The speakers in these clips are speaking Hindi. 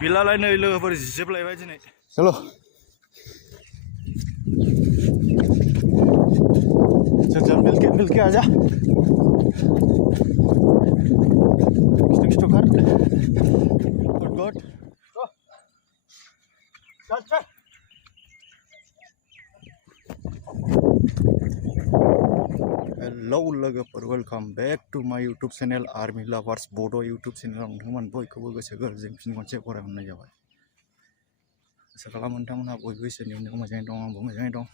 बिलालाय नै लोगोफोर जिजोबलायबाय दिनै चलो चल चल मिलके आजा खिथु खार गुड चल चल हेलो लोगोफोर welcome back to my YouTube channel army lovers बड' यूट्यूब चैनल नोंथांमोन बयखौबो गोसो गोरबोजों फिन खनसे बरायहरनाय जाबाय आसा खालामो नोंथांमोनहा बयबो इसोरनि अननायाव मोजाङै दं आंबो मोजाङै दं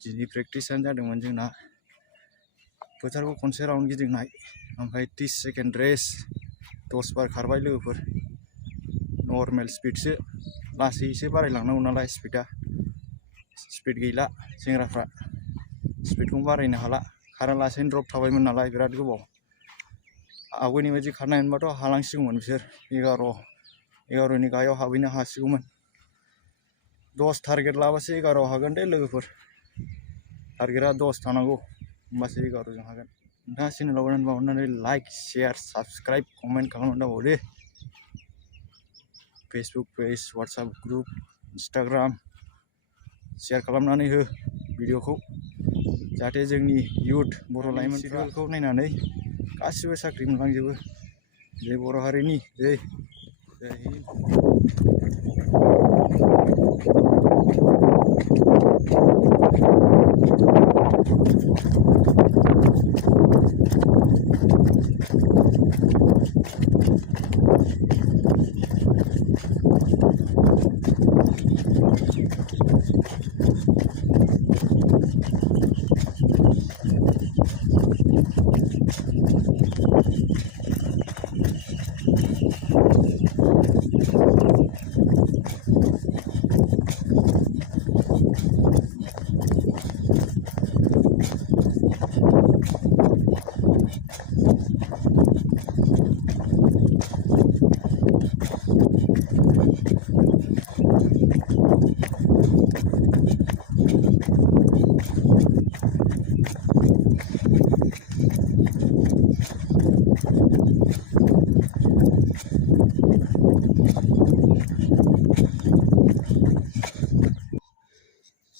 दिनै प्रेक्टिसआनो जादोंमोन जोंना फोथारखौ खनसे राउन्ड गिदिंनाय ओमफ्राय 30 सेकेन्ड रेस्ट 10 बार खारबाय लोगोफोर नर्मेल स्पिडसो लासैसो बारायलांनांगौ नालाय स्पिड गैला सेंग्राफ्रा स्पिडखौ बारायनो हाला खारालासेनो ड्रप थाबायमोन नालाय बिराद गोबाव आवगायनि बायदि खारनाय मोनबाथ' हालांसिगौमोन बिसोर 11नि गाहायाव हाबहैनो हासिगौमोन 10 टारगेट लाबासो 11 हागोन दे लोगोफोर टारगेटआ 10 थानांगौ होमबासो 11 जों हागोन नोंथाङा चेनेलाव गोदानबा अननानै लाइक शेयार साबस्क्राइब कमेन्ट खालामनानै दाबाव दे Facebook page WhatsApp group Instagram share खालामनानै हो भिडिअखौ जाहाथे जोंनि यूथ बर' लाइमोनफोरखौ नायनानै गासिबो साख्रि मोनलांजोबो जय बर' हारिनि जय हिन्द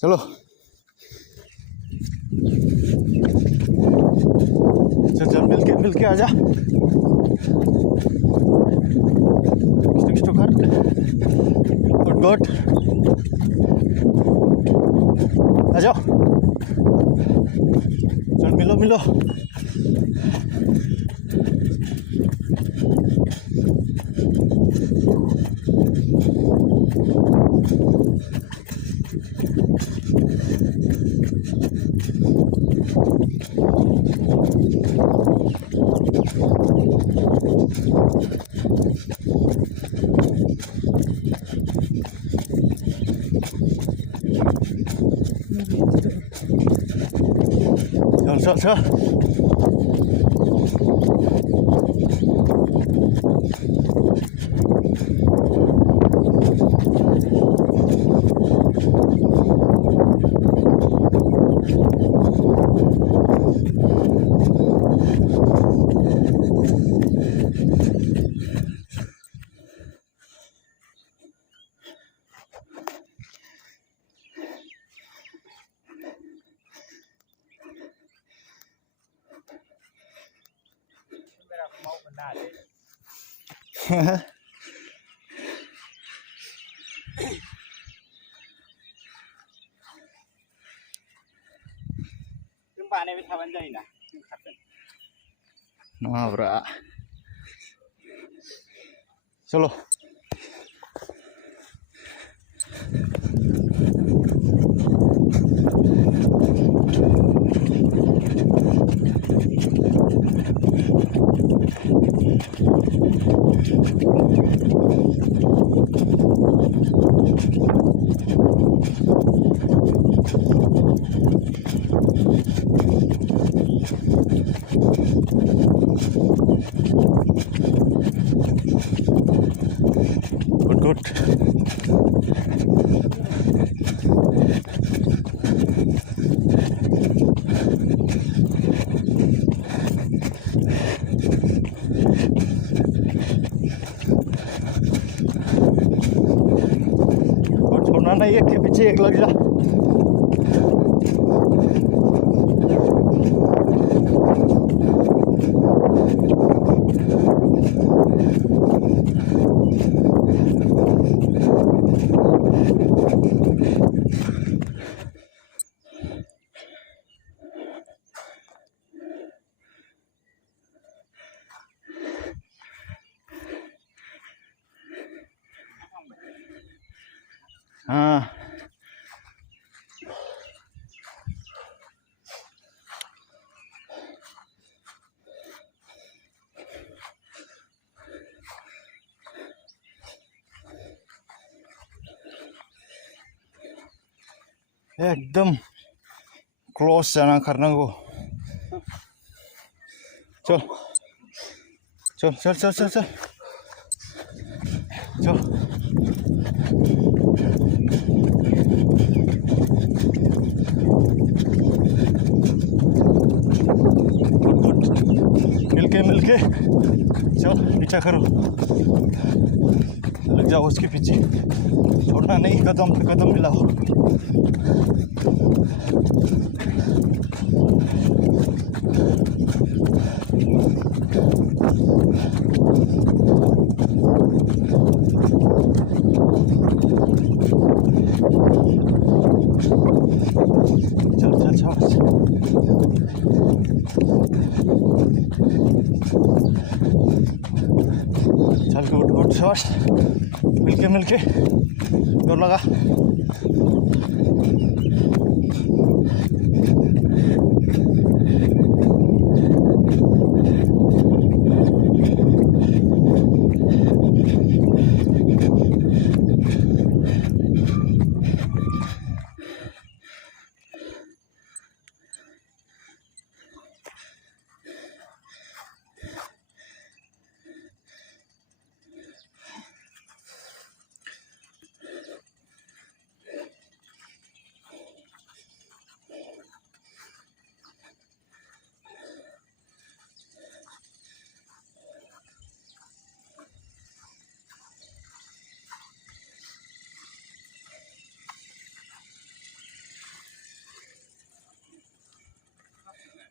चलो चल चल मिलके आजा खिथु खार गुड आ जाओ चल मिलो चल बानायबाय थाबानो जायोना नङाब्रा चलो नहीं, एक के पीछे एक लग जा। हाँ एकदम क्लोज जाना खारनांगौ। चल चल चल चल चल चल चल। मिलके मिलके चल, पीछा करो, लग जाओ उसके पीछे, छोड़ना नहीं, कदम पे कदम मिलाओ। चल चल चल चल, गुड गुड, शाबाश, मिलके मिलके दौड़ लगा।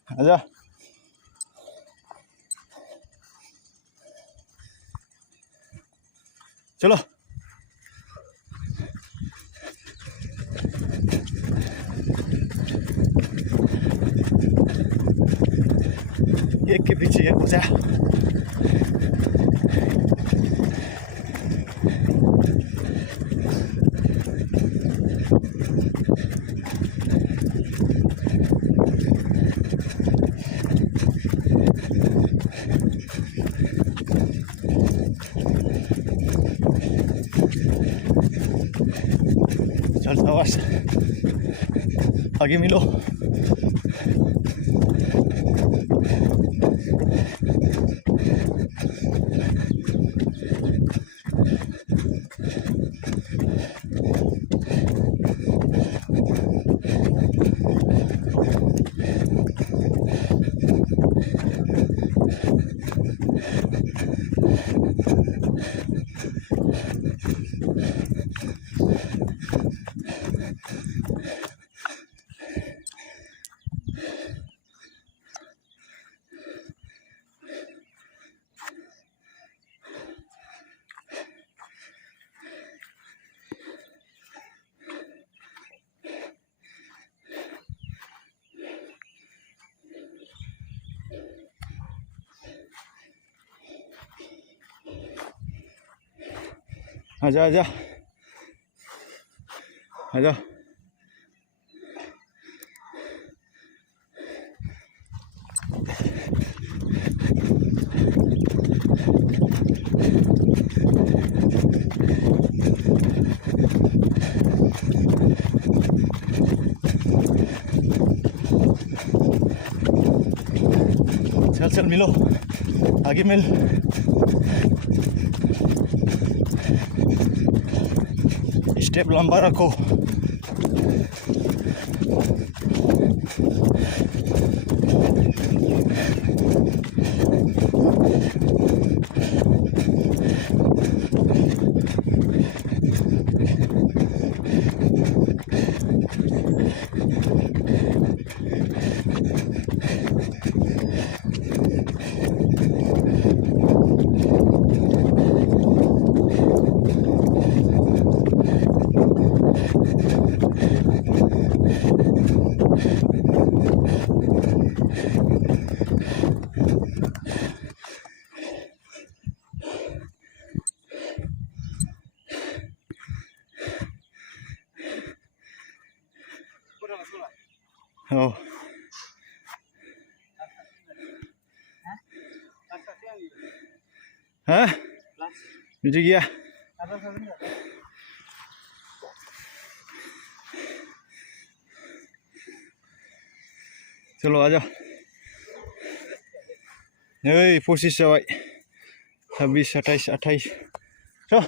आजा, चलो। एक के पीछे एक हो जा। चल शाबाश, आगे मिलो। आजा आजा आजा। चल चल मिलो, आगे मिल। स्टेप लंबा रखो। Oh. Hah? Jadi ya. चलो आ जाओ। ये 25 है भाई, 26, 27, 28। चलो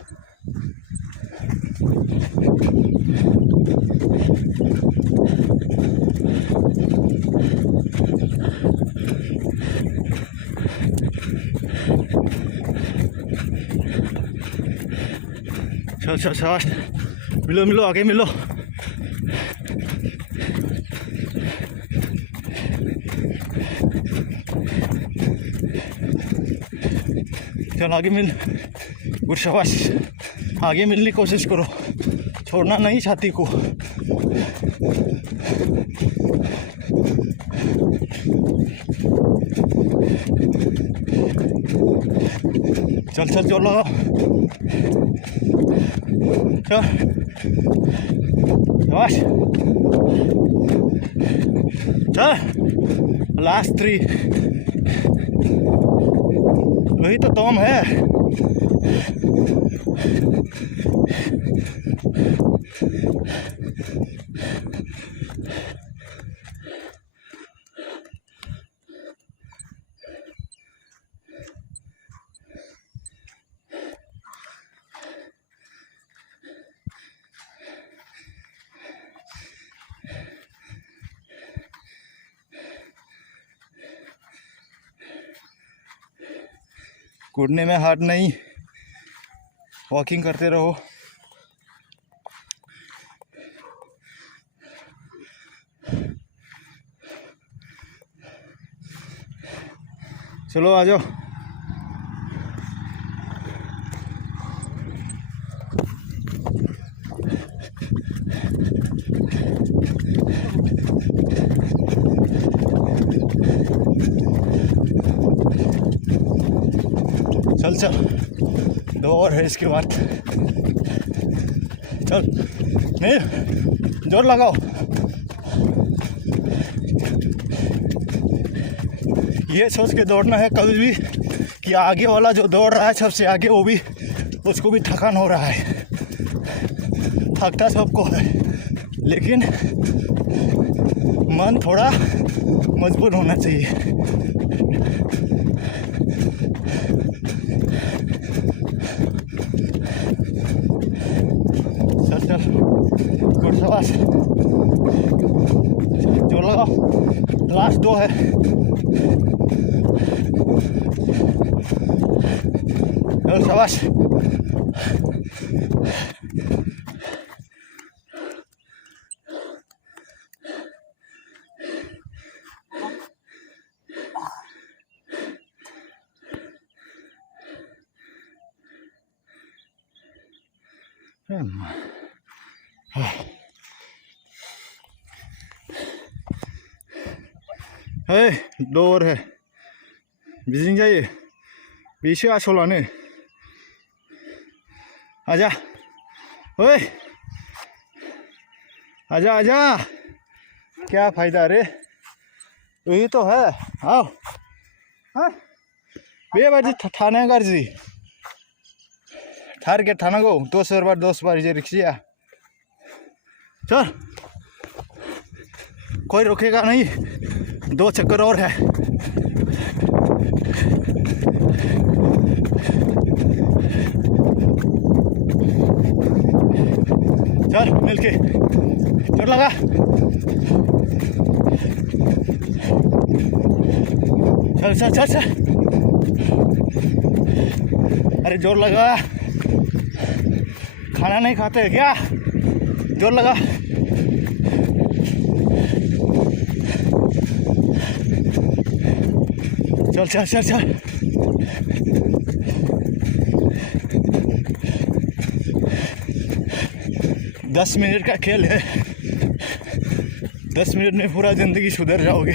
चल चल शाबाश, मिलो मिलो आगे मिलो। चल आगे मिल, गुड शाबाश, आगे मिलने की कोशिश करो, छोड़ना नहीं छाती को। चल चल जोर लगाओ, चल शाबाश, चल लास्ट 3, वही तो टॉम है। कूदने में हाथ नहीं, वॉकिंग करते रहो। चलो आ जाओ। चल चल, 2 और है इसके बाद। चल मिल, जोर लगाओ। ये सोच के दौड़ना है कभी भी कि आगे वाला जो दौड़ रहा है सबसे आगे, वो भी, उसको भी थकान हो रहा है। थकता सबको है, लेकिन मन थोड़ा मजबूत होना चाहिए। चल चल, गुड शाबाश, जोर लगाओ, लास्ट 2 है। चल शाबाश, है 2 और है, बिजिंग जाइए पीछे आशोला ने, आजा ओए, आजा आजा, क्या फायदा रे, यही तो है। आओ हाँ, बेबाजी थाना गाजी थार के थाना को 10 बार ये रिक्शा। चल, कोई रोकेगा नहीं, 2 चक्कर और है। चल मिलके, जोर लगा, चल चल चल चल, अरे जोर लगा, खाना नहीं खाते है क्या, जोर लगा। चल चल चल चल, दस मिनट का खेल है, 10 मिनट में पूरा जिंदगी सुधर जाओगे।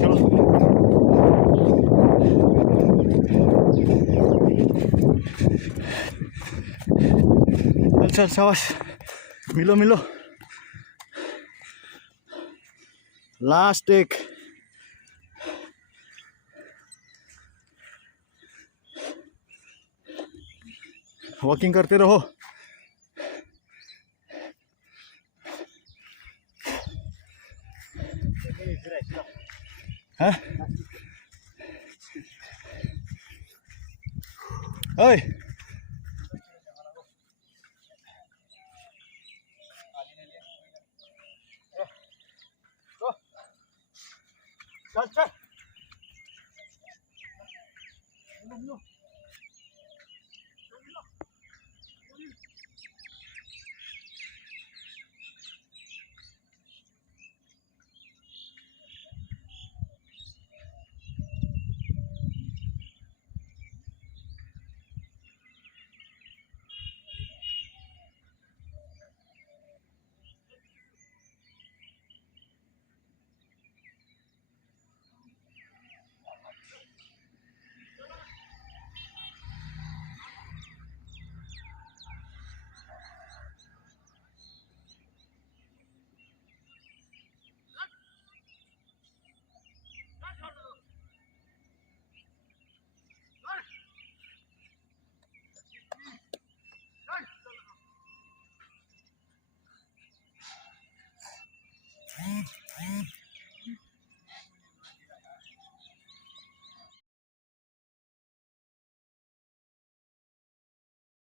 चलो चल चल शाबाश, मिलो मिलो लास्ट एक वॉकिंग करते रहो हैं ओए चल चल